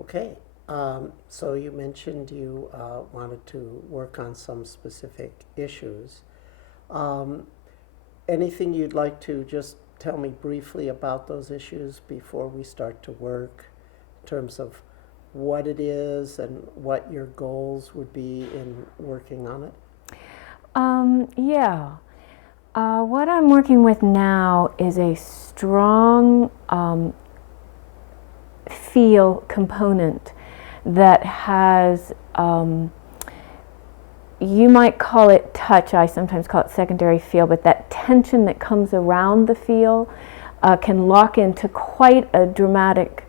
Okay. So you mentioned you wanted to work on some specific issues. Um, Anything you'd like to just tell me briefly about those issues before we start to work in terms of what it is and what your goals would be in working on it? Yeah. What I'm working with now is a strong feel component that has, you might call it touch, I sometimes call it secondary feel, but that tension that comes around the feel can lock into quite a dramatic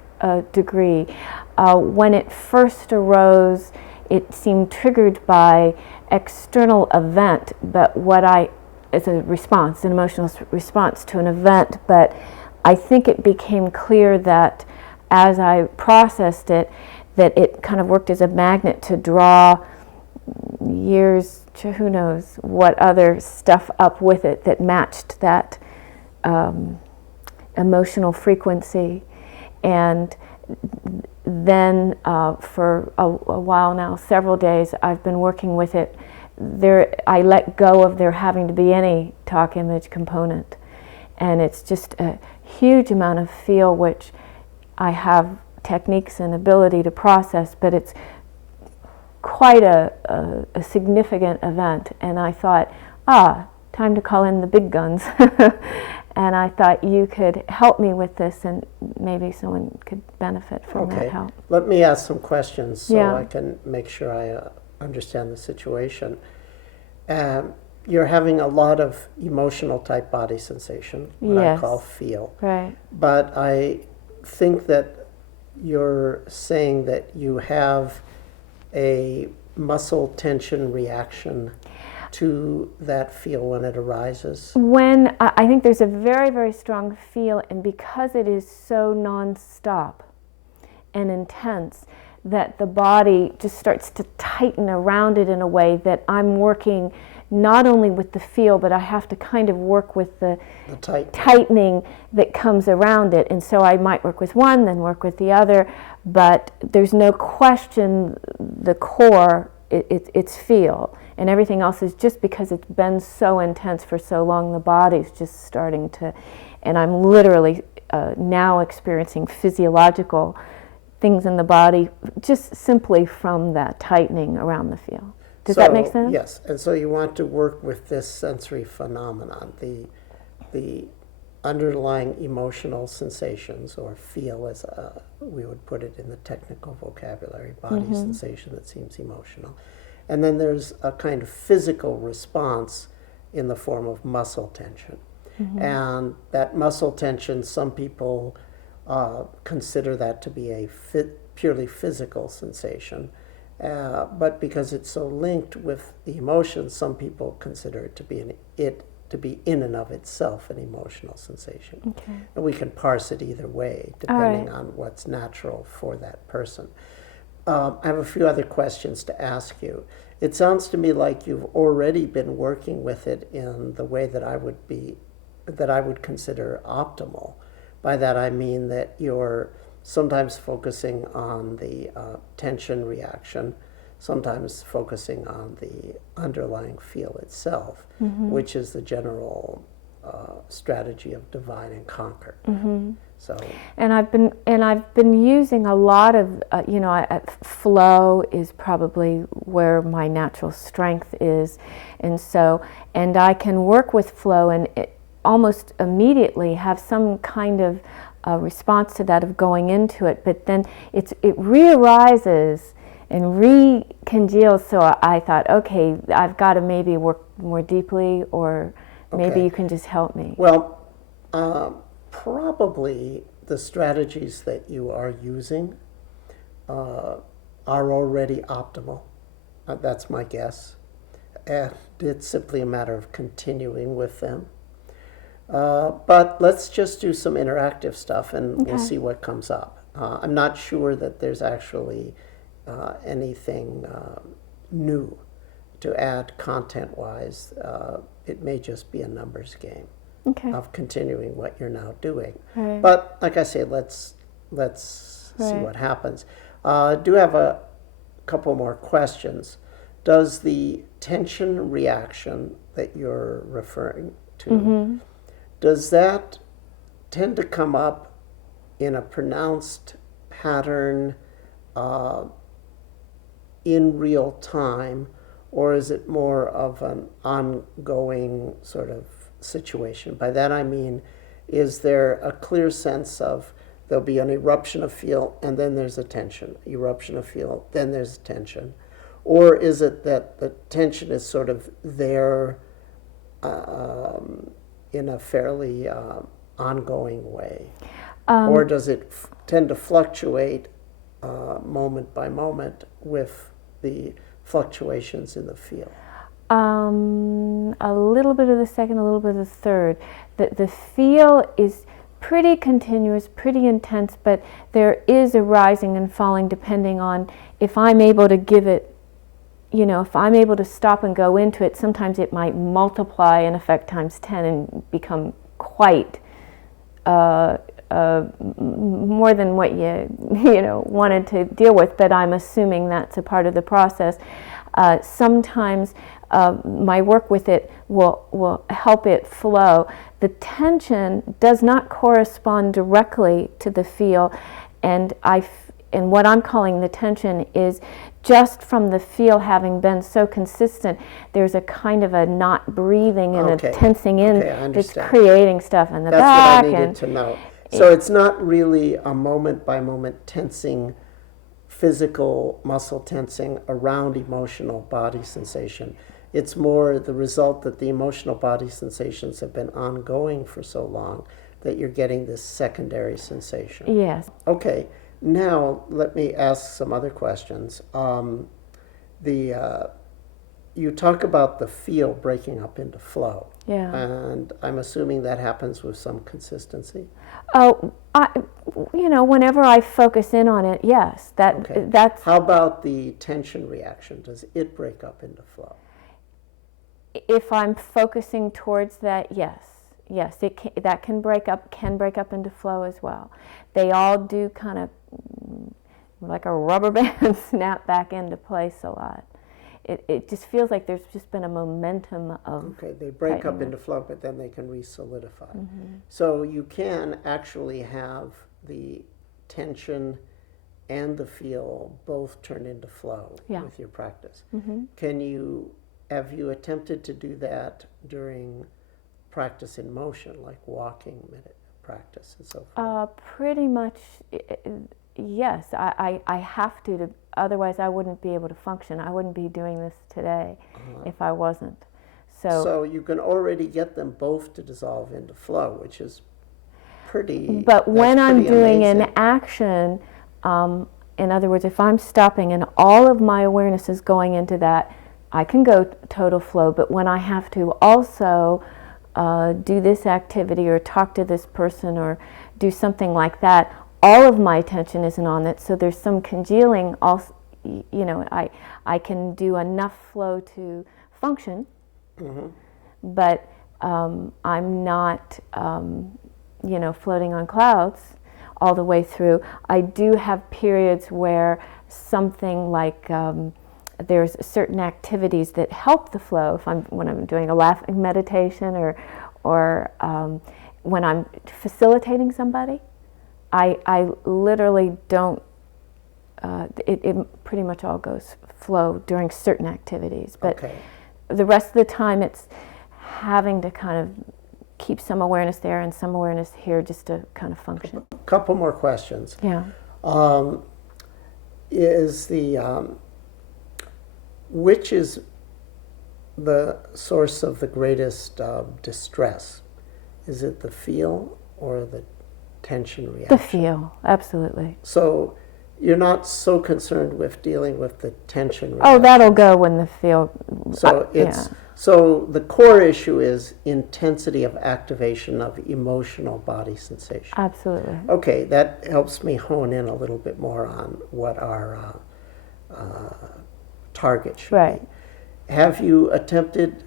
degree. When it first arose, it seemed triggered by external event, but it's a response, an emotional response to an event, but I think it became clear that as I processed it, that it kind of worked as a magnet to draw years to who knows what other stuff up with it that matched that emotional frequency. And then for a while now, several days, I've been working with it. I let go of there having to be any talk image component. And it's just a huge amount of feel, which I have techniques and ability to process, but it's quite a significant event. And I thought, time to call in the big guns. And I thought you could help me with this, and maybe someone could benefit from that help. Let me ask some questions so Yeah. I can make sure I understand the situation. You're having a lot of emotional type body sensation, what I Yes. call feel. Right. But I think that you're saying that you have a muscle tension reaction to that feel when it arises. When I think there's a very, very strong feel, and because it is so nonstop and intense, that the body just starts to tighten around it in a way that I'm working not only with the feel, but I have to kind of work with the tightening that comes around it. And so I might work with one, then work with the other, but there's no question the core, it's feel. And everything else is just because it's been so intense for so long, the body's just starting to, and I'm literally now experiencing physiological things in the body just simply from that tightening around the feel. Does that make sense? Yes, and so you want to work with this sensory phenomenon, the underlying emotional sensations, or feel as we would put it in the technical vocabulary, body sensation that seems emotional. And then there's a kind of physical response in the form of muscle tension. And that muscle tension, some people consider that to be a purely physical sensation. But because it's so linked with the emotions, some people consider it to be in and of itself an emotional sensation. Okay. And we can parse it either way, depending on what's natural for that person. I have a few other questions to ask you. It sounds to me like you've already been working with it in the way that I would consider optimal. By that I mean that you're sometimes focusing on the tension reaction, sometimes focusing on the underlying feel itself, which is the general strategy of divide and conquer. So, and I've been using a lot of flow is probably where my natural strength is, and I can work with flow and almost immediately have some kind of response to that of going into it, but then it re-arises and re-congeals. So I thought, okay, I've got to maybe work more deeply, or maybe you can just help me. Well, probably the strategies that you are using are already optimal. That's my guess. And it's simply a matter of continuing with them. But let's just do some interactive stuff, and we'll see what comes up. I'm not sure that there's actually anything new to add content-wise. It may just be a numbers game of continuing what you're now doing. Right. But like I say, let's see what happens. Do have a couple more questions. Does the tension reaction that you're referring to, does that tend to come up in a pronounced pattern in real time, or is it more of an ongoing sort of situation? By that I mean, is there a clear sense of there'll be an eruption of feel and then there's a tension, eruption of feel, then there's a tension? Or is it that the tension is sort of there in a fairly ongoing way? Or does it tend to fluctuate moment by moment with the fluctuations in the feel? A little bit of the second, a little bit of the third. The feel is pretty continuous, pretty intense, but there is a rising and falling depending on if I'm able to give it, if I'm able to stop and go into it. Sometimes it might multiply in effect times 10 and become quite more than what you wanted to deal with, but I'm assuming that's a part of the process. Sometimes my work with it will help it flow. The tension does not correspond directly to the feel, and what I'm calling the tension is just from the feel having been so consistent, there's a kind of a not breathing and a tensing in that's creating stuff in the back. That's what I needed to know. So it's not really a moment by moment tensing, physical muscle tensing around emotional body sensation. It's more the result that the emotional body sensations have been ongoing for so long that you're getting this secondary sensation. Yes. Okay, now let me ask some other questions. You talk about the feel breaking up into flow. Yeah. And I'm assuming that happens with some consistency. Oh, whenever I focus in on it, yes. That's. How about the tension reaction? Does it break up into flow? If I'm focusing towards that, yes, that can break up into flow as well. They all do kind of like a rubber band snap back into place a lot. It just feels like there's just been a momentum of. Okay, they break up into flow, but then they can re-solidify. So you can actually have the tension and the feel both turn into flow with your practice. Have you attempted to do that during practice in motion, like walking practice and so forth? Pretty much, yes. I have to, otherwise I wouldn't be able to function. I wouldn't be doing this today if I wasn't. So you can already get them both to dissolve into flow, which is pretty. But when I'm doing amazing. an action, in other words, if I'm stopping and all of my awareness is going into that, I can go total flow. But when I have to also do this activity or talk to this person or do something like that, all of my attention isn't on it. So there's some congealing. Also, I can do enough flow to function, but I'm not, floating on clouds all the way through. I do have periods where something like there's certain activities that help the flow. When I'm doing a laughing meditation or when I'm facilitating somebody, I literally don't. It pretty much all goes flow during certain activities, but the rest of the time it's having to kind of keep some awareness there and some awareness here just to kind of function. A couple more questions. Yeah. Which is the source of the greatest distress? Is it the feel or the tension reaction? The feel, absolutely. So you're not so concerned with dealing with the tension reaction. Oh, that'll go when the feel. So so the core issue is intensity of activation of emotional body sensation. Absolutely. Okay, that helps me hone in a little bit more on what our target should be. Have you attempted,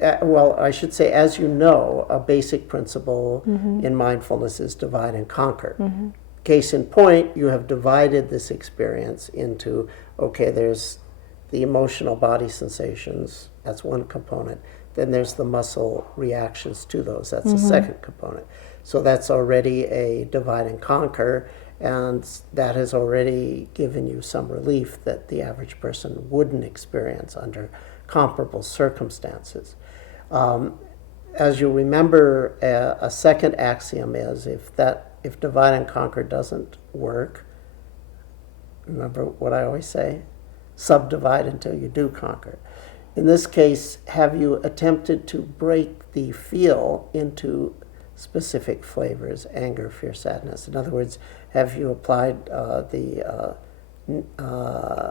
I should say, as you know, a basic principle in mindfulness is divide and conquer. case in point, you have divided this experience into, okay, there's the emotional body sensations, that's one component. Then there's the muscle reactions to those, that's the second component. So that's already a divide and conquer, and that has already given you some relief that the average person wouldn't experience under comparable circumstances. As you remember, a second axiom is if divide and conquer doesn't work, remember what I always say? Subdivide until you do conquer. In this case, have you attempted to break the feel into specific flavors, anger, fear, sadness? In other words, have you applied the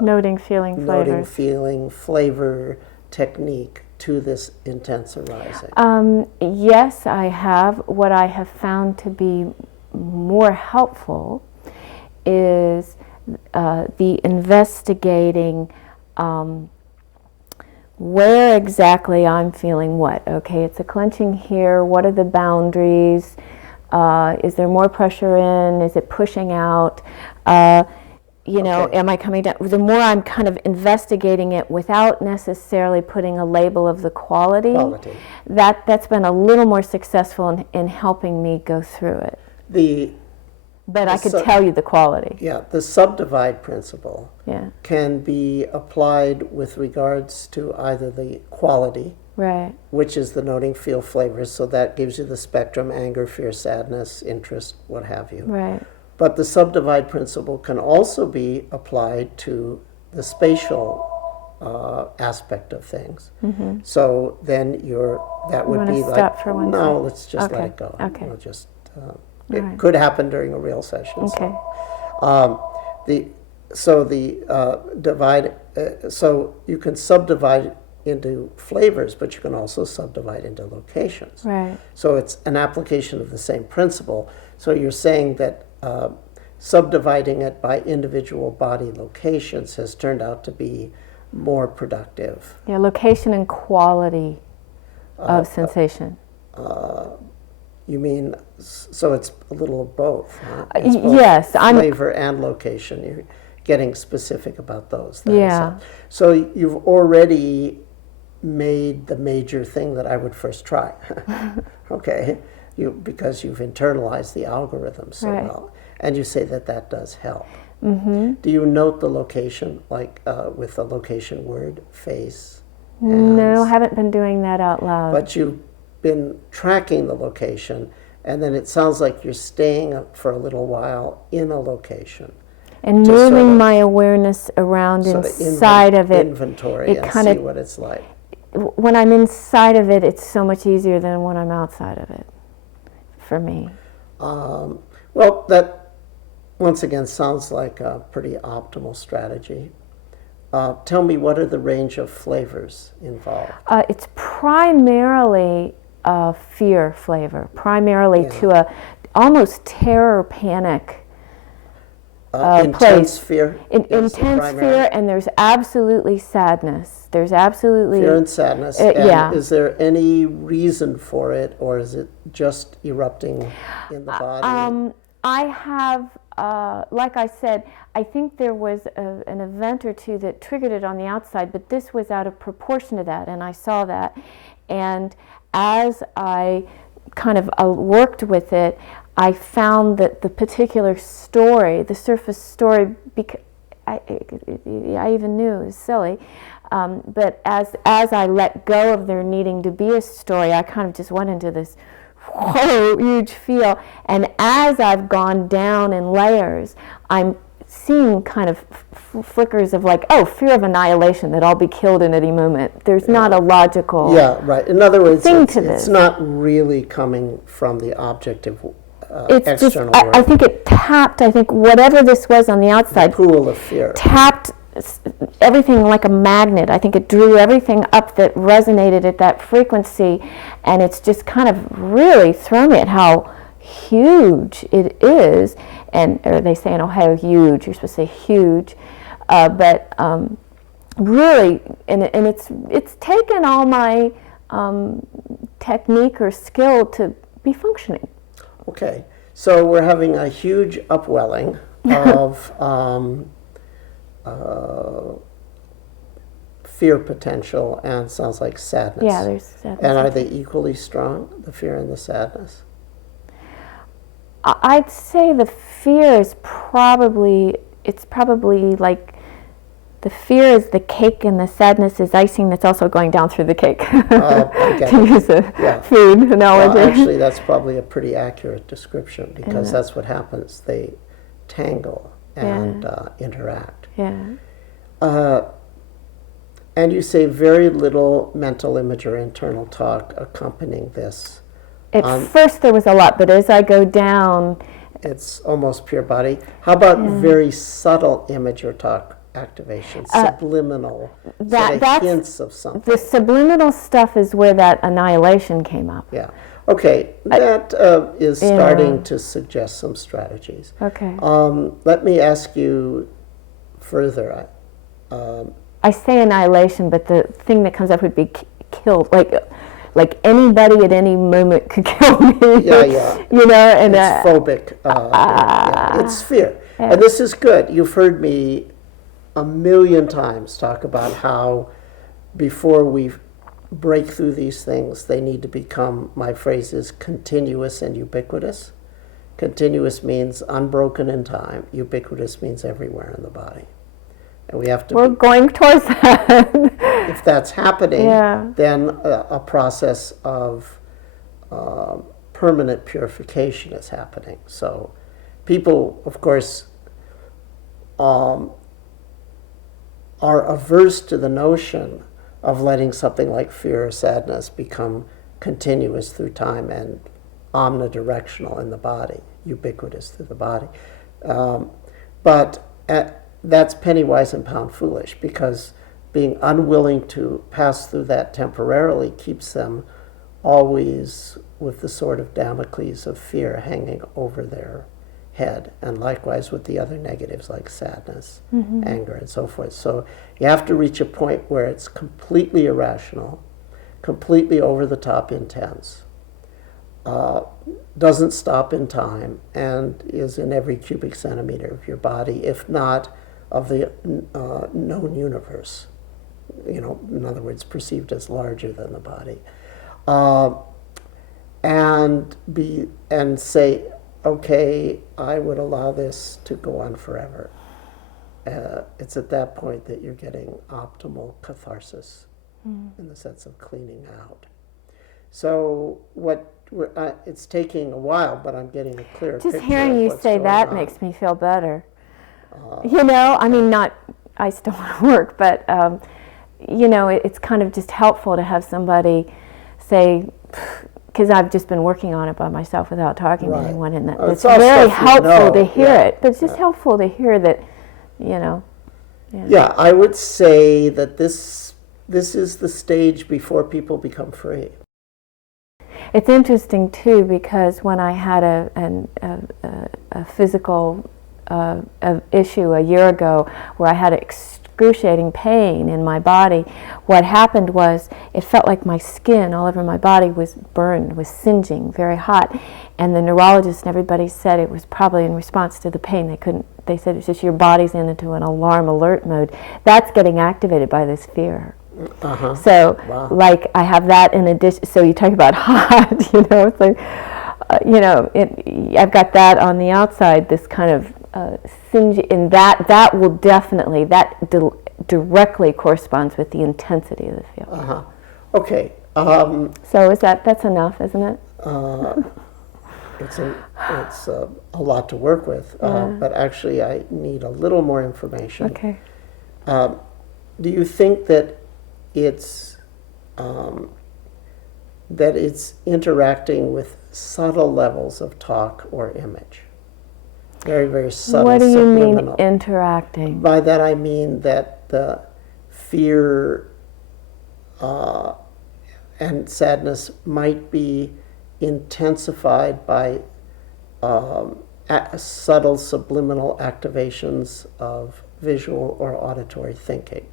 noting, feeling flavor technique to this intense arising? Yes, I have. What I have found to be more helpful is the investigating where exactly I'm feeling what. Okay, it's a clenching here. What are the boundaries? Is there more pressure in? Is it pushing out? Okay. Am I coming down? The more I'm kind of investigating it without necessarily putting a label of the quality. That's been a little more successful in helping me go through it. But I could tell you the quality. Yeah, the subdivide principle Yeah. can be applied with regards to either the quality, Right. which is the noting, feel, flavors, so that gives you the spectrum, anger, fear, sadness, interest, what have you. Right. But the subdivide principle can also be applied to the spatial aspect of things. Mm-hmm. So then that would be like, stop for one no, second? let's just let Okay, it go. okay. We'll just, it right. could happen during a real session. Okay. So you can subdivide into flavors, but you can also subdivide into locations. Right. So it's an application of the same principle. So you're saying that subdividing it by individual body locations has turned out to be more productive. Yeah, location and quality of sensation. You mean, so it's a little of both, huh? It's both yes, flavor and location. You're getting specific about those. Yeah. So you've already made the major thing that I would first try. Okay, because you've internalized the algorithm so Right. well, and you say that does help. Mm-hmm. Do you note the location, like with the location word, face, hands? No, haven't been doing that out loud. But you've been tracking the location, and then it sounds like you're staying for a little while in a location. And Just moving sort of- my awareness around Sort inside of it. inventory it and kinda- see what it's like. When I'm inside of it, it's so much easier than when I'm outside of it, for me. Well, that, once again, sounds like a pretty optimal strategy. Tell me, what are the range of flavors involved? It's primarily a fear flavor, primarily to a almost terror, panic Intense place. fear? Intense fear, and there's absolutely sadness. There's absolutely Fear and sadness. yeah. Is there any reason for it, or is it just erupting in the body? I have, like I said, I think there was an event or two that triggered it on the outside, but this was out of proportion to that, and I saw that. And as I kind of worked with it, I found that the particular story, the surface story, I even knew it was silly, but as I let go of there needing to be a story, I kind of just went into this whoa, huge feel. And as I've gone down in layers, I'm seeing kind of flickers of like, oh, fear of annihilation, that I'll be killed in any moment. There's not a logical Right. In other words, thing it's, to this. it's not really coming from the objective It's external just, world. I think it tapped, I think whatever this was on the outside, Pool of fear. tapped everything like a magnet. I think it drew everything up that resonated at that frequency, and it's just kind of really thrown me at how huge it is. Or they say in Ohio, huge. You're supposed to say huge, but really, and it's taken all my technique or skill to be functioning. Okay, So we're having a huge upwelling of fear potential and sounds like sadness. Yeah, there's sadness. And are they equally strong, the fear and the sadness? I'd say the fear is probably like the fear is the cake and the sadness is icing that's also going down through the cake. To use a food analogy. Well, actually, that's probably a pretty accurate description because that's what happens. They tangle and interact. Yeah. And you say very little mental image or internal talk accompanying this. At first there was a lot, but as I go down... It's almost pure body. How about very subtle image or talk activation, subliminal, that's hints of something? The subliminal stuff is where that annihilation came up. Yeah. Okay, that is starting to suggest some strategies. Okay. Let me ask you further. I say annihilation, but the thing that comes up would be killed. Like anybody at any moment could kill me. Yeah. You know, and it's phobic. It's fear, and this is good. You've heard me a million times talk about how before we break through these things, they need to become, my phrase is, continuous and ubiquitous. Continuous means unbroken in time. Ubiquitous means everywhere in the body. And we have to. We're going towards that. If that's happening, then a process of permanent purification is happening. So people, of course, are averse to the notion of letting something like fear or sadness become continuous through time and omnidirectional in the body, ubiquitous through the body. But that's penny wise and pound foolish, because being unwilling to pass through that temporarily keeps them always with the sword of Damocles of fear hanging over their head, and likewise with the other negatives like sadness, anger, and so forth. So you have to reach a point where it's completely irrational, completely over-the-top intense, doesn't stop in time, and is in every cubic centimeter of your body, if not of the known universe. You know, in other words, perceived as larger than the body. And say, okay, I would allow this to go on forever. It's at that point that you're getting optimal catharsis in the sense of cleaning out. So it's taking a while, but I'm getting a clear picture. Just hearing you say that makes me feel better. You know, I mean, I still want to work, but you know, it's kind of just helpful to have somebody say, because I've just been working on it by myself without talking to anyone, and it's very helpful to hear it. But it's just helpful to hear that, you know. Yeah, I would say that this is the stage before people become free. It's interesting too, because when I had a physical issue a year ago where I had excruciating pain in my body, what happened was it felt like my skin all over my body was burned, was singeing, very hot, and the neurologist and everybody said it was probably in response to the pain. They said it's just your body's into an alarm alert mode. That's getting activated by this fear. So like I have that in addition. So you talk about hot, you know, it's like you know, I've got that on the outside, this kind of singe, and that will definitely, directly corresponds with the intensity of the feel. Okay. So that's enough, isn't it? It's a lot to work with, but actually I need a little more information. Okay. Do you think that it's interacting with subtle levels of talk or image? Very, very subtle. What do you subliminal. mean interacting? By that I mean that the fear and sadness might be intensified by subtle subliminal activations of visual or auditory thinking.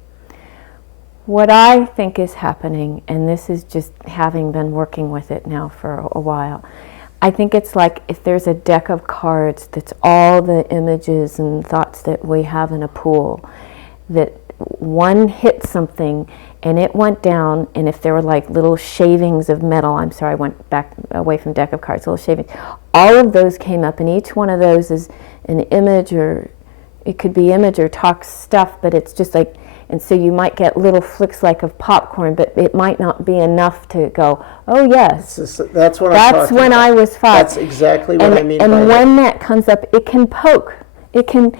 What I think is happening, and this is just having been working with it now for a while, I think it's like if there's a deck of cards that's all the images and thoughts that we have in a pool, that one hit something and it went down, and if there were like little shavings of metal, I'm sorry, I went back away from deck of cards, little shavings, all of those came up, and each one of those is an image, or it could be image or talk stuff, but it's just like, and so you might get little flicks like of popcorn, but it might not be enough to go, oh yes, That's what I'm that's talking when about. I was 5. That's exactly what I mean. And by when that comes up, it can poke. It can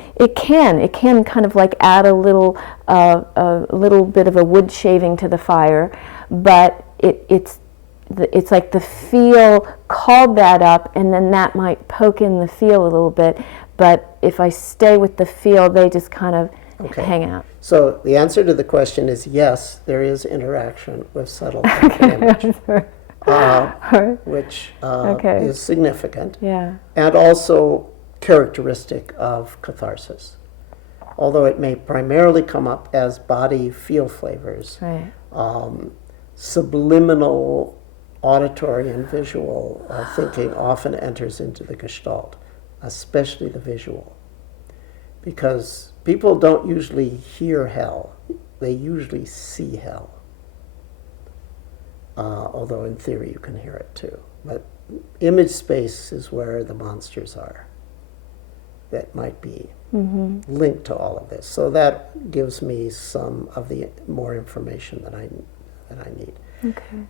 kind of like add a little bit of a wood shaving to the fire, but it's like the feel called that up, and then that might poke in the feel a little bit. But if I stay with the feel, they just kind of hang out. So the answer to the question is yes, there is interaction with subtle touch and image, which is significant, and also characteristic of catharsis. Although it may primarily come up as body feel flavors, subliminal auditory and visual thinking often enters into the gestalt, especially the visual, because people don't usually hear hell, they usually see hell. Although in theory you can hear it too. But image space is where the monsters are that might be linked to all of this. So that gives me some of the more information that I need.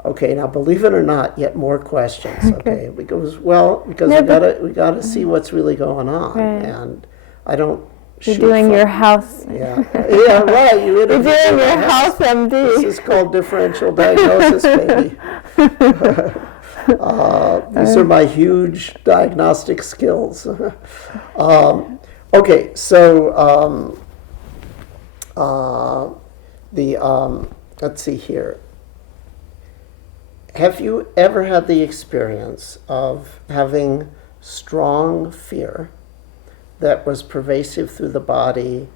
Okay, now believe it or not, yet more questions. Okay, because we gotta see what's really going on, and I don't. You're doing your house. Yeah, right. You're doing your house MD. This is called differential diagnosis, baby. These are my huge diagnostic skills. Okay, so let's see here. Have you ever had the experience of having strong fear that was pervasive through the body,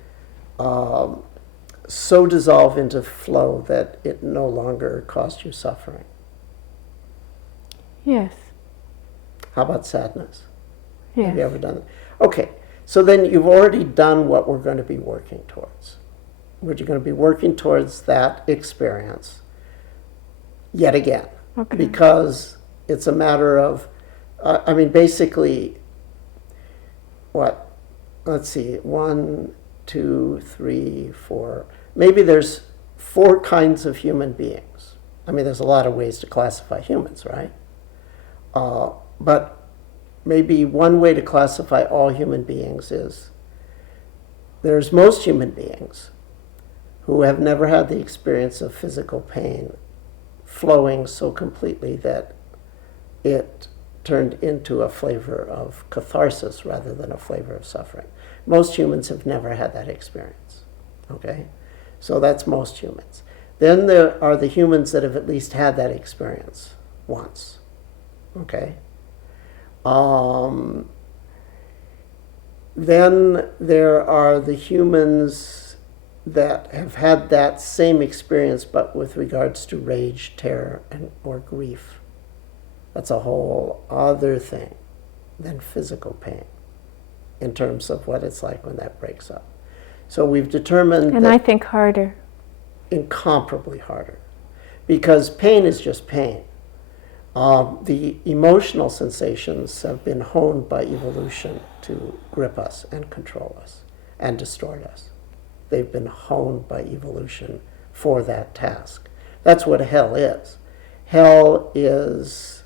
so dissolve into flow that it no longer caused you suffering? Yes. How about sadness? Yes. Have you ever done that? Okay, so then you've already done what we're going to be working towards. We're going to be working towards that experience yet again. Okay. Because it's a matter of, basically, what? Let's see, 1, 2, 3, 4. Maybe there's 4 kinds of human beings. There's a lot of ways to classify humans, right? But maybe one way to classify all human beings is there's most human beings who have never had the experience of physical pain flowing so completely that it turned into a flavor of catharsis rather than a flavor of suffering. Most humans have never had that experience, okay? So that's most humans. Then there are the humans that have at least had that experience once, okay? Then there are the humans that have had that same experience but with regards to rage, terror, or grief. That's a whole other thing than physical pain in terms of what it's like when that breaks up. So we've determined and I think harder. Incomparably harder. Because pain is just pain. The emotional sensations have been honed by evolution to grip us and control us and distort us. They've been honed by evolution for that task. That's what hell is. Hell is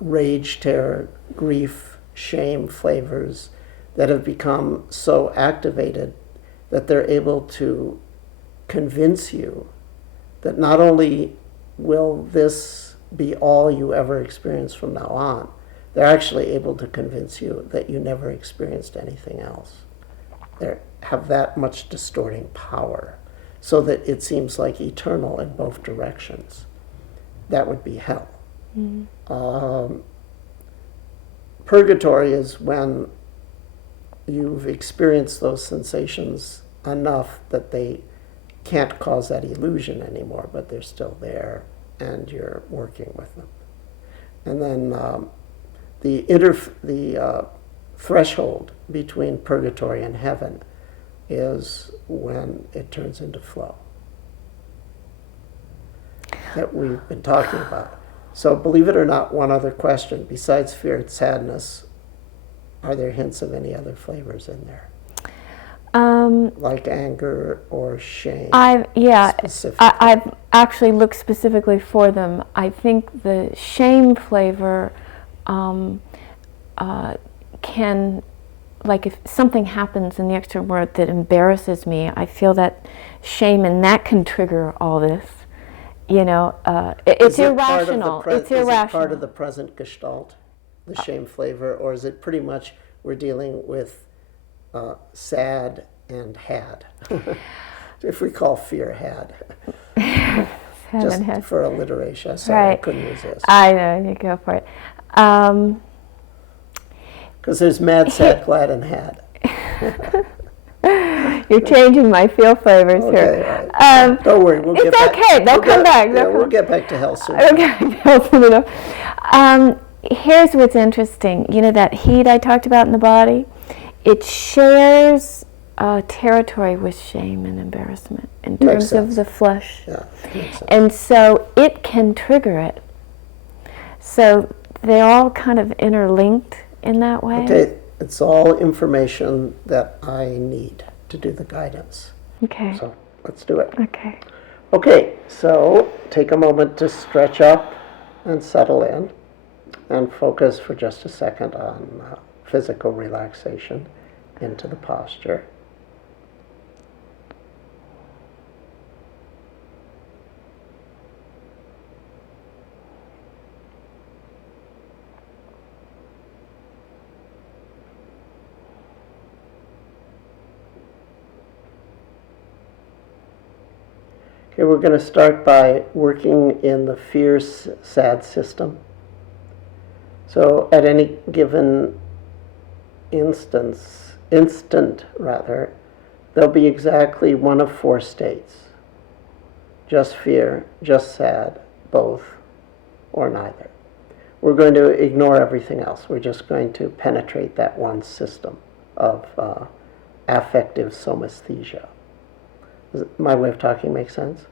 rage, terror, grief, shame flavors that have become so activated that they're able to convince you that not only will this be all you ever experience from now on, they're actually able to convince you that you never experienced anything else. They have that much distorting power so that it seems like eternal in both directions. That would be hell. Purgatory is when you've experienced those sensations enough that they can't cause that illusion anymore, but they're still there and you're working with them. And then the threshold between purgatory and heaven is when it turns into flow that we've been talking about. So believe it or not, one other question. Besides fear and sadness, are there hints of any other flavors in there? Like anger or shame? I've actually looked specifically for them. I think the shame flavor can, like if something happens in the external world that embarrasses me, I feel that shame, and that can trigger all this. It's irrational. It's irrational. Is it part of the present gestalt, the shame flavor, or is it pretty much we're dealing with sad and had? If we call fear had. Just for alliteration. Sorry, I couldn't resist. I know, you go for it. Because there's mad, sad, glad, and had. You're changing my feel flavors here. Right. Don't worry, we'll get back. It's okay, they'll come back. We'll get back to hell soon. Okay, here's what's interesting. That heat I talked about in the body, it shares territory with shame and embarrassment in terms of the flesh. Yeah, makes sense. And so it can trigger it. So they're all kind of interlinked in that way. Okay, it's all information that I need to do the guidance. Okay. So let's do it. Okay. Okay, so take a moment to stretch up and settle in and focus for just a second on physical relaxation into the posture. Okay, we're going to start by working in the fear-sad system. So at any given instant, there'll be exactly one of four states. Just fear, just sad, both, or neither. We're going to ignore everything else. We're just going to penetrate that one system of affective somesthesia. Does my way of talking make sense?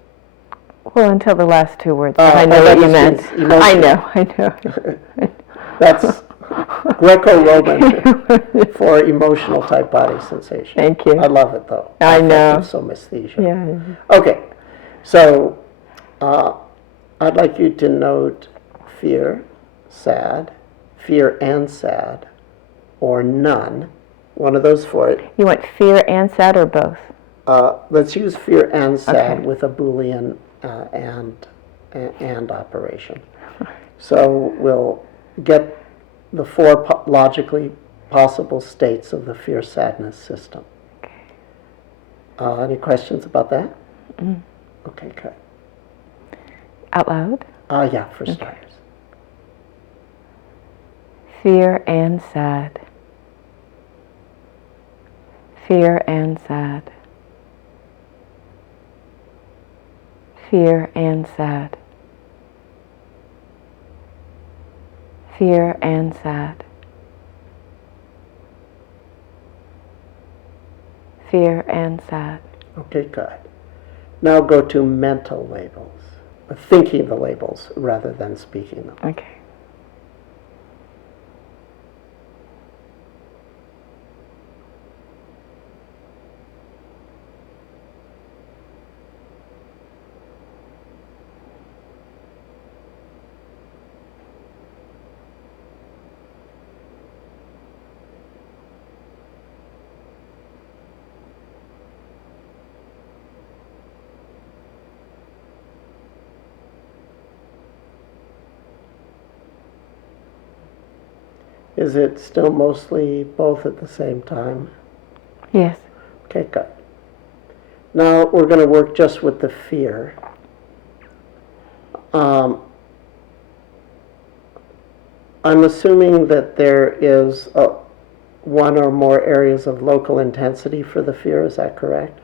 Well, until the last two words. I know what you meant. I know. That's Greco-Roman for emotional type body sensation. Thank you. I love it though. I know. Somesthesia. Yeah. Okay, so I'd like you to note fear, sad, fear and sad, or none. One of those four. You want fear and sad or both? Let's use fear and sad with a Boolean and operation. So we'll get the four logically possible states of the fear-sadness system. Okay. Any questions about that? Mm. Okay, good. Out loud? Yeah, for starters. Fear and sad. Fear and sad. Fear and sad. Fear and sad. Fear and sad. Okay, good. Now go to mental labels. Thinking the labels rather than speaking them. Okay. Is it still mostly both at the same time? Yes. Okay, good. Now we're going to work just with the fear. I'm assuming that there is one or more areas of local intensity for the fear, is that correct?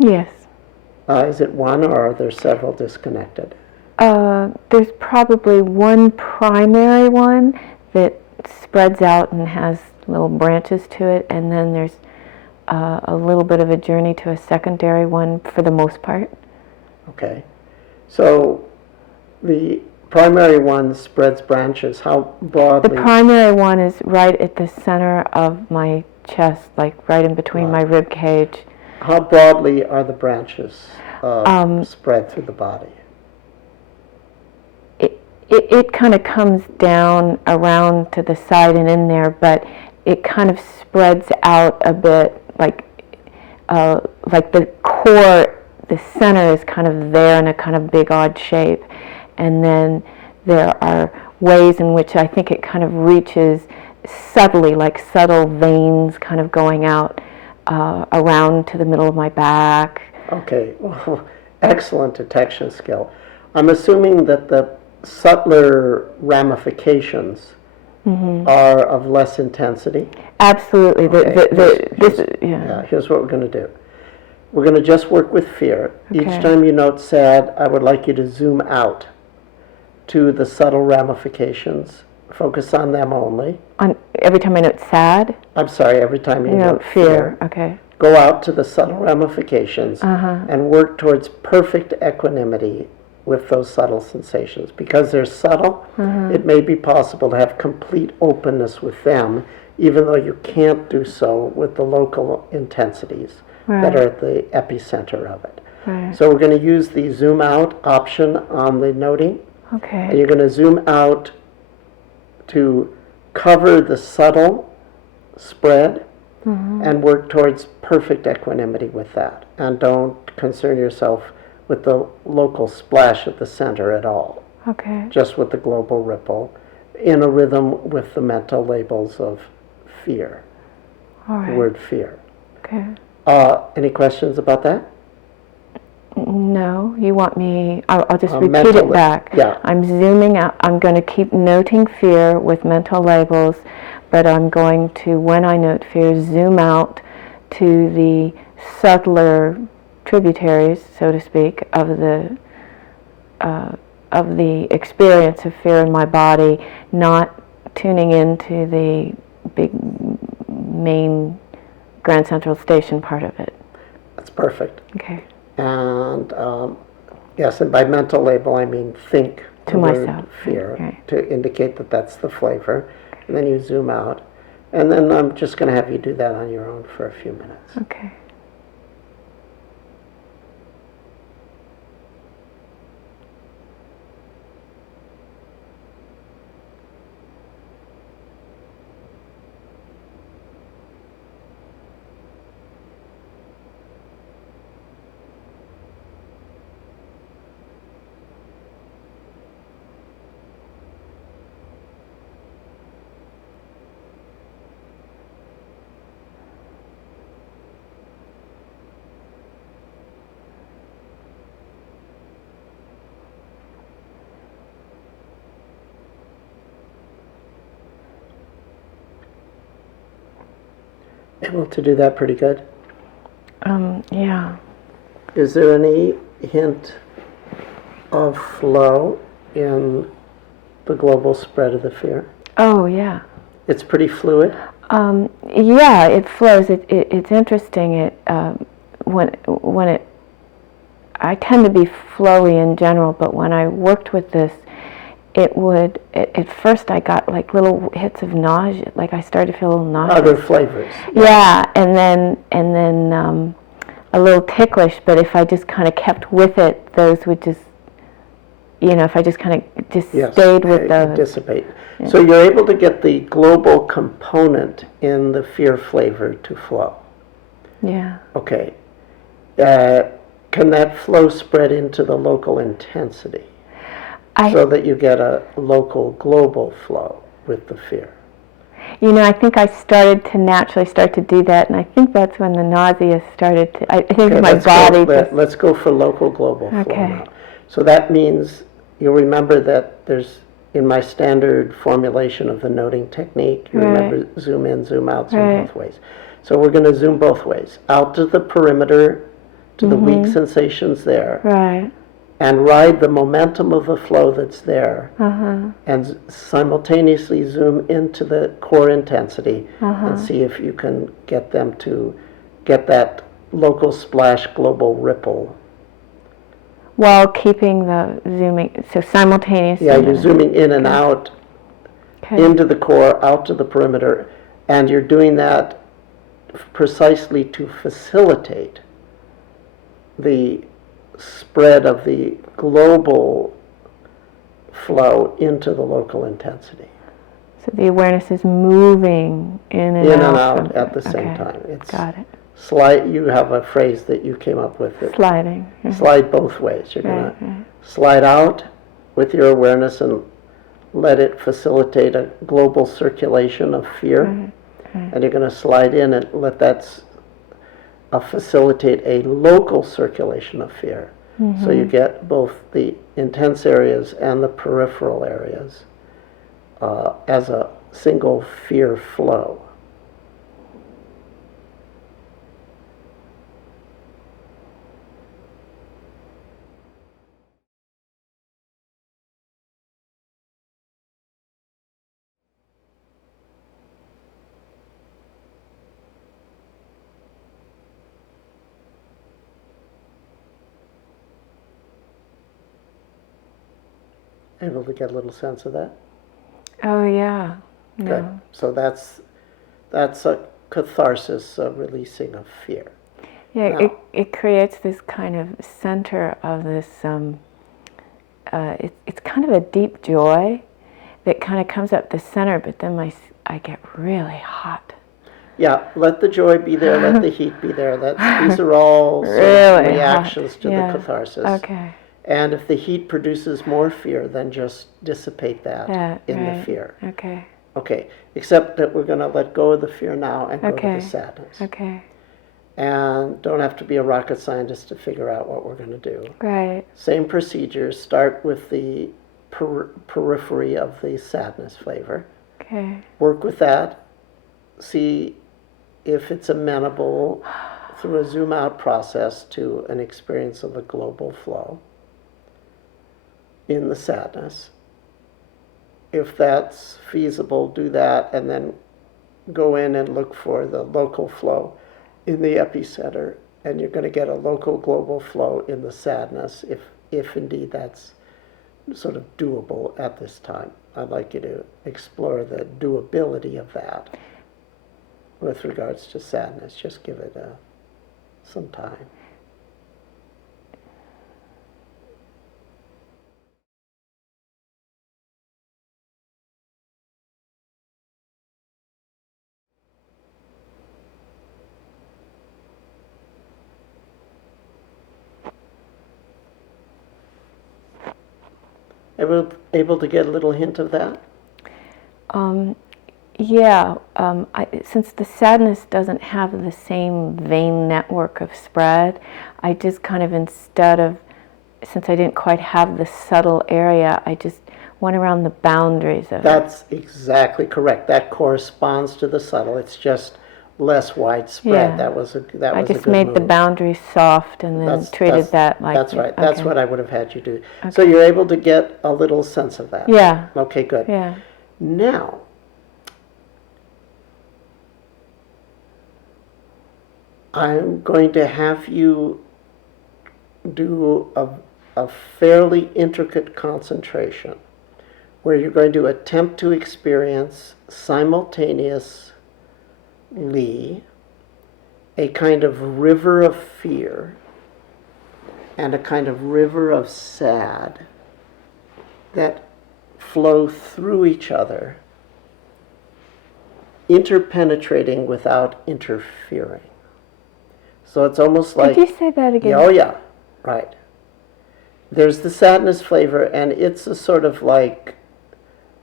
Yes. Is it one or are there several disconnected? There's probably one primary one that spreads out and has little branches to it, and then there's a little bit of a journey to a secondary one for the most part. Okay. So the primary one spreads branches. How broadly? The primary one is right at the center of my chest, like right in between my rib cage. How broadly are the branches spread through the body? It kind of comes down around to the side and in there, but it kind of spreads out a bit, like the core, the center is kind of there in a kind of big odd shape, and then there are ways in which I think it kind of reaches subtly, like subtle veins kind of going out around to the middle of my back. Okay, well, excellent detection skill. I'm assuming that the subtler ramifications are of less intensity. Absolutely. Okay. Here's what we're going to do. We're going to just work with fear. Okay. Each time you note sad, I would like you to zoom out to the subtle ramifications. Focus on them only. On every time I note sad? I'm sorry, every time you note fear. Okay. Go out to the subtle ramifications and work towards perfect equanimity with those subtle sensations. Because they're subtle, it may be possible to have complete openness with them, even though you can't do so with the local intensities that are at the epicenter of it. Right. So we're going to use the zoom out option on the noting. Okay. And you're going to zoom out to cover the subtle spread and work towards perfect equanimity with that. And don't concern yourself with the local splash at the center at all. Okay. Just with the global ripple in a rhythm with the mental labels of fear. All right. The word fear. Okay. Any questions about that? No, you want me, I'll just repeat mental it back. Yeah. I'm zooming out, I'm going to keep noting fear with mental labels, but I'm going to, when I note fear, zoom out to the subtler tributaries, so to speak, of the experience of fear in my body, not tuning into the big main Grand Central Station part of it. That's perfect. Okay. And yes, and by mental label I mean think To the word myself. fear Okay. to indicate that that's the flavor. And then you zoom out. And then I'm just going to have you do that on your own for a few minutes. Okay. Able to do that pretty good? Yeah. Is there any hint of flow in the global spread of the fear? Oh, yeah. It's pretty fluid? Yeah, it flows. It's interesting. When it, I tend to be flowy in general, but when I worked with this, it would, at first I got like little hits of nausea, like I started to feel a little nauseous. Other flavors? Yeah, and then a little ticklish, but if I just kind of kept with it, those would just, if I just kind of just stayed with those. Dissipate. Yeah. So you're able to get the global component in the fear flavor to flow. Yeah. Okay. Can that flow spread into the local intensity so that you get a local global flow with the fear? I think I started to naturally start to do that, and I think that's when the nausea started to, I think my body let's go for local global flow Okay. now. So that means you'll remember that there's, in my standard formulation of the noting technique, you remember zoom in, zoom out, zoom both ways. So we're going to zoom both ways. Out to the perimeter, to the weak sensations there. Right. and ride the momentum of the flow that's there, and simultaneously zoom into the core intensity and see if you can get them to get that local splash global ripple. While keeping the zooming, so simultaneously. Yeah, you're zooming in and out, into the core, out to the perimeter, and you're doing that precisely to facilitate the spread of the global flow into the local intensity. So the awareness is moving in and out at the same time. It's got it. Slide. You have a phrase that you came up with. Sliding. Slide both ways. You're going to slide out with your awareness and let it facilitate a global circulation of fear. And you're going to slide in and let that facilitate a local circulation of fear. So you get both the intense areas and the peripheral areas as a single fear flow. Able to get a little sense of that? Oh, yeah. Good. So that's a catharsis, a releasing of fear. Yeah, Now, it creates this kind of center of this, it's kind of a deep joy that kind of comes up the center, but then I get really hot. Yeah, let the joy be there, let the heat be there. These are all sort of reactions to the catharsis. Okay. And if the heat produces more fear, then just dissipate that in the fear. Okay. Okay, except that we're going to let go of the fear now and go to the sadness. Okay. And don't have to be a rocket scientist to figure out what we're going to do. Right. Same procedures. Start with the periphery of the sadness flavor. Okay. Work with that. See if it's amenable through a zoom out process to an experience of a global flow in the sadness. If that's feasible, do that, and then go in and look for the local flow in the epicenter, and you're going to get a local global flow in the sadness, if indeed that's sort of doable at this time. I'd like you to explore the doability of that with regards to sadness. Just give it some time. Able to get a little hint of that? Since the sadness doesn't have the same vein network of spread, I just kind of, since I didn't quite have the subtle area, I just went around the boundaries of it. That's exactly correct. That corresponds to the subtle. It's just less widespread. Yeah. That was a good I just made the boundaries soft and then treated that like... That's right. That's what I would have had you do. Okay. So you're able to get a little sense of that. Yeah. Okay, good. Yeah. Now, I'm going to have you do a fairly intricate concentration where you're going to attempt to experience simultaneously a kind of river of fear and a kind of river of sad that flow through each other, interpenetrating without interfering. So it's almost like... Could you say that again? Oh, yeah, right. There's the sadness flavor, and it's a sort of like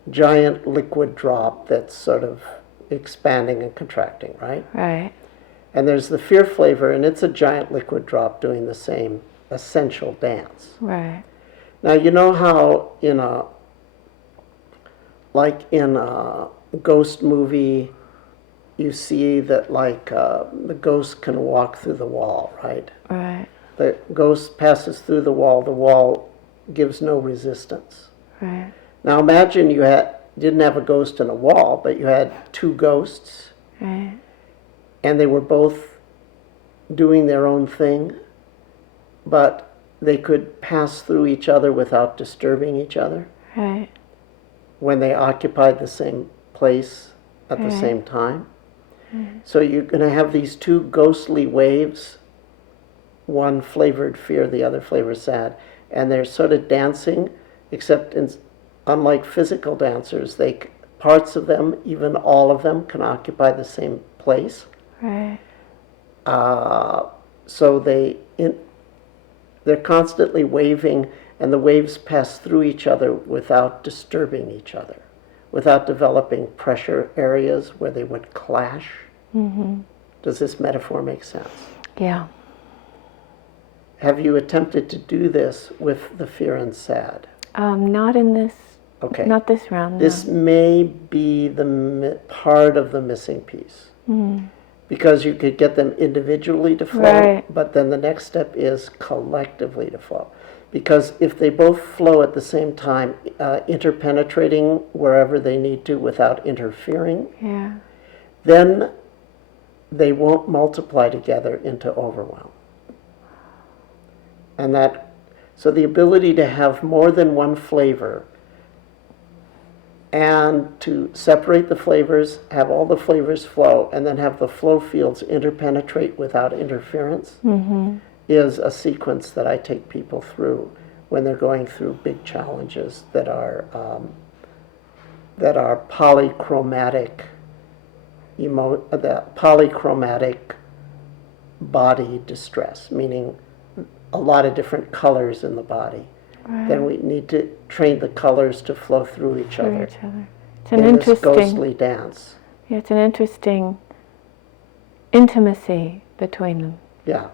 giant liquid drop that's sort of expanding and contracting, right? Right. And there's the fear flavor, and it's a giant liquid drop doing the same essential dance. Right. Now, you know how in a ghost movie, you see that the ghost can walk through the wall, right? Right. The ghost passes through the wall gives no resistance. Right. Now imagine you didn't have a ghost in a wall, but you had two ghosts, Right. and they were both doing their own thing, but they could pass through each other without disturbing each other Right. when they occupied the same place at the same time. So you're going to have these two ghostly waves, one flavored fear, the other flavored sad, and they're sort of dancing, except unlike physical dancers, parts of them, even all of them, can occupy the same place. Right. So they're constantly waving, and the waves pass through each other without disturbing each other, without developing pressure areas where they would clash. Mm-hmm. Does this metaphor make sense? Yeah. Have you attempted to do this with the fear and sad? Not in this. Okay. Not this round. This may be the part of the missing piece. Mm. Because you could get them individually to flow, Right. but then the next step is collectively to flow. Because if they both flow at the same time, interpenetrating wherever they need to without interfering, Yeah. then they won't multiply together into overwhelm. And so the ability to have more than one flavor and to separate the flavors, have all the flavors flow, and then have the flow fields interpenetrate without interference is a sequence that I take people through when they're going through big challenges that are polychromatic, the polychromatic body distress, meaning a lot of different colors in the body. Right. Then we need to train the colors to flow through each Through other. each other. It's an in this interesting. ghostly dance. Yeah, it's an interesting intimacy between them. Yeah.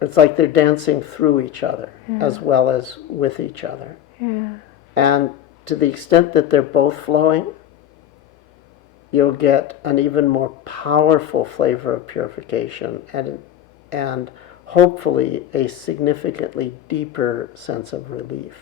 It's like they're dancing through each other Yeah. as well as with each other. Yeah. And to the extent that they're both flowing, you'll get an even more powerful flavor of purification and hopefully a significantly deeper sense of relief.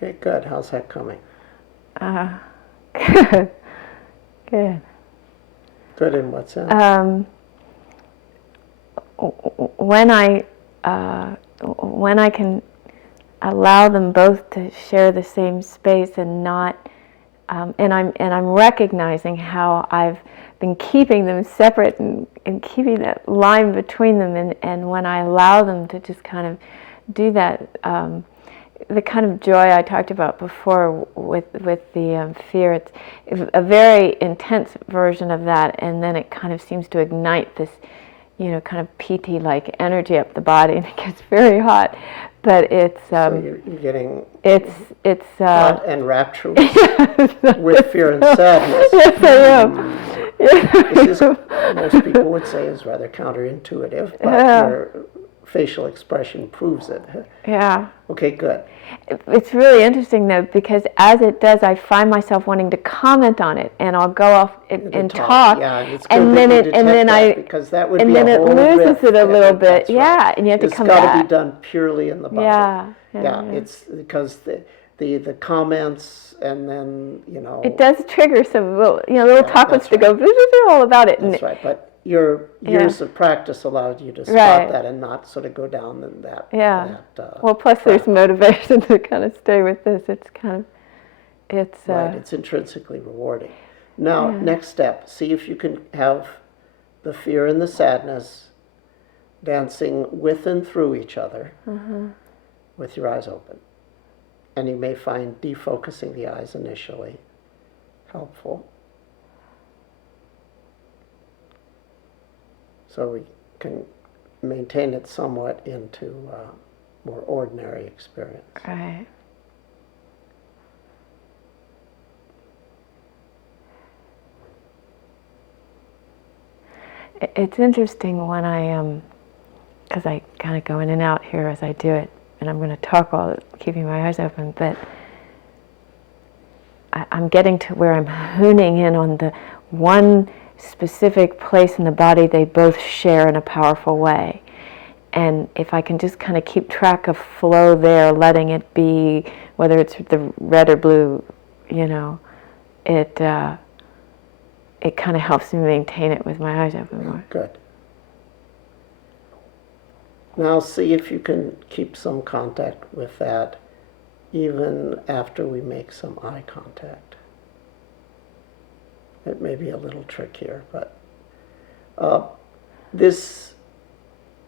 Okay, good. How's that coming? Good. Good. Good in what sense? When I can allow them both to share the same space and not, and I'm recognizing how I've been keeping them separate and keeping that line between them, and when I allow them to just kind of do that, the kind of joy I talked about before with the fear, it's a very intense version of that, and then it kind of seems to ignite this, kind of PT-like energy up the body, and it gets very hot. But it's so you're getting it's hot and rapturous with fear and sadness. Yes, I am. This is, most people would say, is rather counterintuitive, but your facial expression proves it. Yeah. Okay, good. It's really interesting though, because as it does, I find myself wanting to comment on it, and I'll go off and talk, Yeah, it's good and that then you it, and detect then that, I, because that would and be then a it whole loses riff. it a little bit. That's Yeah, right. and you have to come It's got back. to be done purely in the body. Yeah. It's because the comments, and then It does trigger some little Yeah, chocolates that's to go all about it. That's right, but your years of practice allowed you to spot that and not sort of go down in that. Well, plus there's motivation to kind of stay with this. It's kind of, right, it's intrinsically rewarding. Now, next step, see if you can have the fear and the sadness dancing with and through each other with your eyes open. And you may find defocusing the eyes initially helpful. So we can maintain it somewhat into more ordinary experience. Right. It's interesting when I, because I kind of go in and out here as I do it, and I'm going to talk while keeping my eyes open, but I'm getting to where I'm honing in on the one specific place in the body they both share in a powerful way. And if I can just kind of keep track of flow there, letting it be, whether it's the red or blue, it kind of helps me maintain it with my eyes open more. Good. Now see if you can keep some contact with that even after we make some eye contact. It may be a little trickier, but this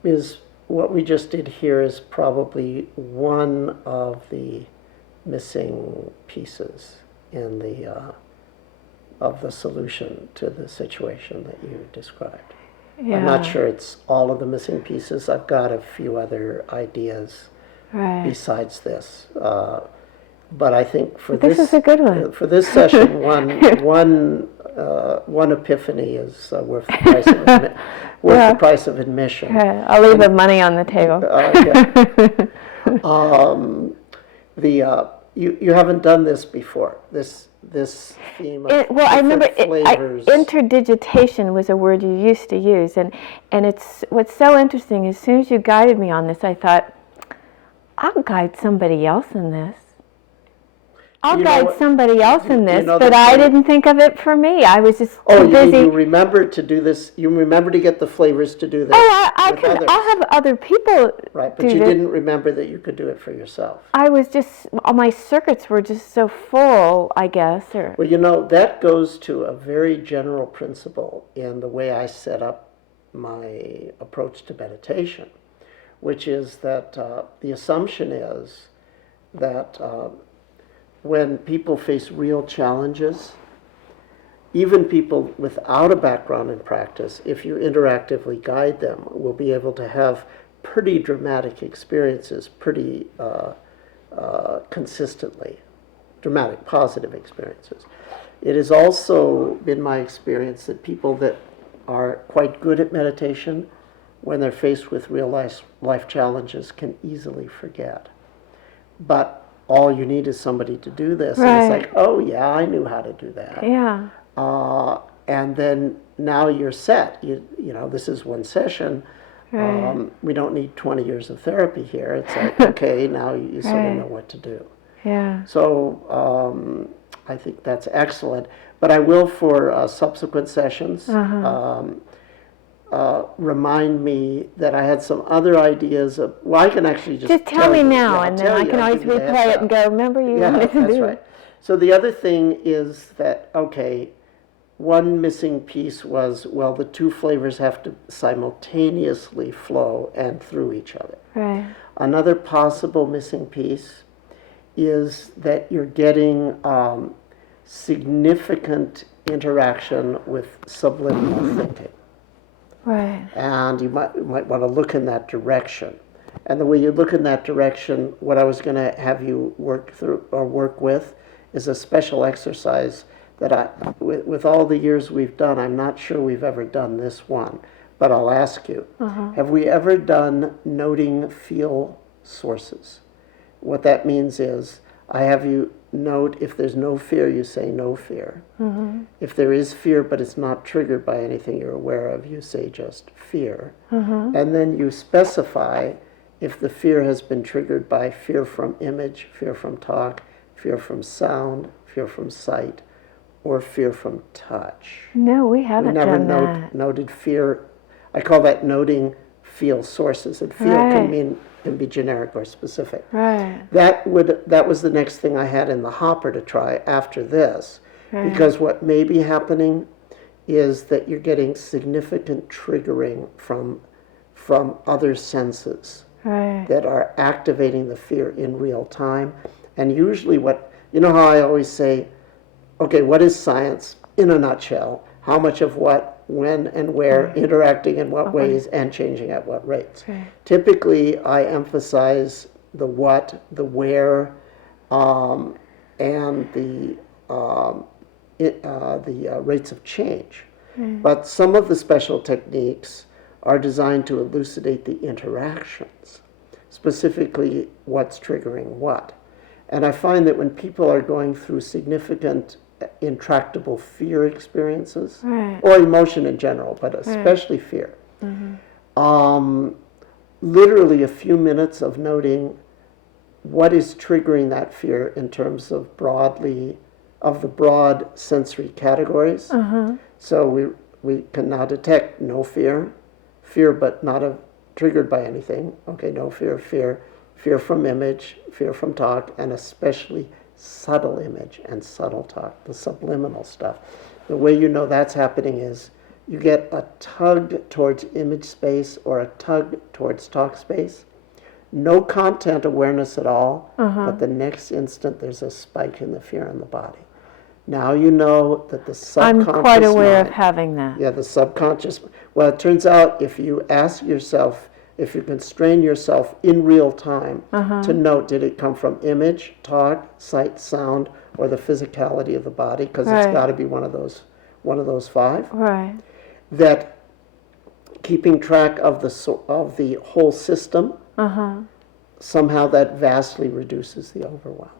is what we just did here is probably one of the missing pieces in the of the solution to the situation that you described. I'm not sure it's all of the missing pieces. I've got a few other ideas besides this. But I think for this is a good one. For this session, one epiphany is worth the price of the price of admission. I'll leave the money on the table. You haven't done this before. This theme of I remember flavors. Interdigitation was a word you used to use, and it's what's so interesting. As soon as you guided me on this, I thought, I'll guide somebody else in this. I'll guide somebody else in this, but I didn't think of it for me. I was just too busy. You remember to do this. You remember to get the flavors to do this. I'll have other people. Right, but you didn't remember that you could do it for yourself. I was just, all my circuits were just so full, I guess. Well, that goes to a very general principle in the way I set up my approach to meditation, which is that the assumption is that when people face real challenges, even people without a background in practice, if you interactively guide them, will be able to have pretty dramatic experiences pretty consistently, dramatic, positive experiences. It has also been my experience that people that are quite good at meditation, when they're faced with real life challenges, can easily forget. But all you need is somebody to do this. And it's like, oh yeah, I knew how to do that. Yeah. And then now you're set. You know, this is one session. We don't need 20 years of therapy here. It's like, okay, now you sort of know what to do. Yeah. So I think that's excellent. But I will, for subsequent sessions, remind me that I had some other ideas of, well, I can actually just tell me now, and then I can always replay it and go, remember you wanted to do it. That's right. So the other thing is that, okay, one missing piece was, well, the two flavors have to simultaneously flow and through each other. Right. Another possible missing piece is that you're getting significant interaction with subliminal thinking. Right. And you might want to look in that direction. And the way you look in that direction, what I was going to have you work through or work with is a special exercise that with all the years we've done, I'm not sure we've ever done this one, but I'll ask you, have we ever done noting feel sources? What that means is, I have you note, if there's no fear, you say no fear. If there is fear, but it's not triggered by anything you're aware of, you say just fear. And then you specify if the fear has been triggered by fear from image, fear from talk, fear from sound, fear from sight, or fear from touch. No, we We haven't never done that. noted fear. I call that noting feel sources. And feel Right. can be generic or specific. Right. That was the next thing I had in the hopper to try after this, Right. because what may be happening is that you're getting significant triggering from other senses Right. that are activating the fear in real time. And usually you know how I always say, okay, what is science in a nutshell? How much of what, when and where, interacting in what ways, and changing at what rates? Right. Typically, I emphasize the what, the where, and the rates of change. But some of the special techniques are designed to elucidate the interactions, specifically what's triggering what. And I find that when people are going through significant intractable fear experiences, Right. or emotion in general, but especially fear, literally a few minutes of noting what is triggering that fear in terms of the broad sensory categories. So we can now detect no fear, fear but not triggered by anything. Okay, no fear, fear from image, fear from talk, and especially subtle image and subtle talk, the subliminal stuff. The way you know that's happening is you get a tug towards image space or a tug towards talk space. No content awareness at all, but the next instant there's a spike in the fear in the body. Now you know that the I'm subconscious quite aware mind, of having that. yeah, the subconscious. Well, it turns out if you ask yourself, if you constrain yourself in real time to note, did it come from image, talk, sight, sound, or the physicality of the body? Because it's Right. got to be one of those five. Right. That keeping track of the whole system, somehow that vastly reduces the overwhelm.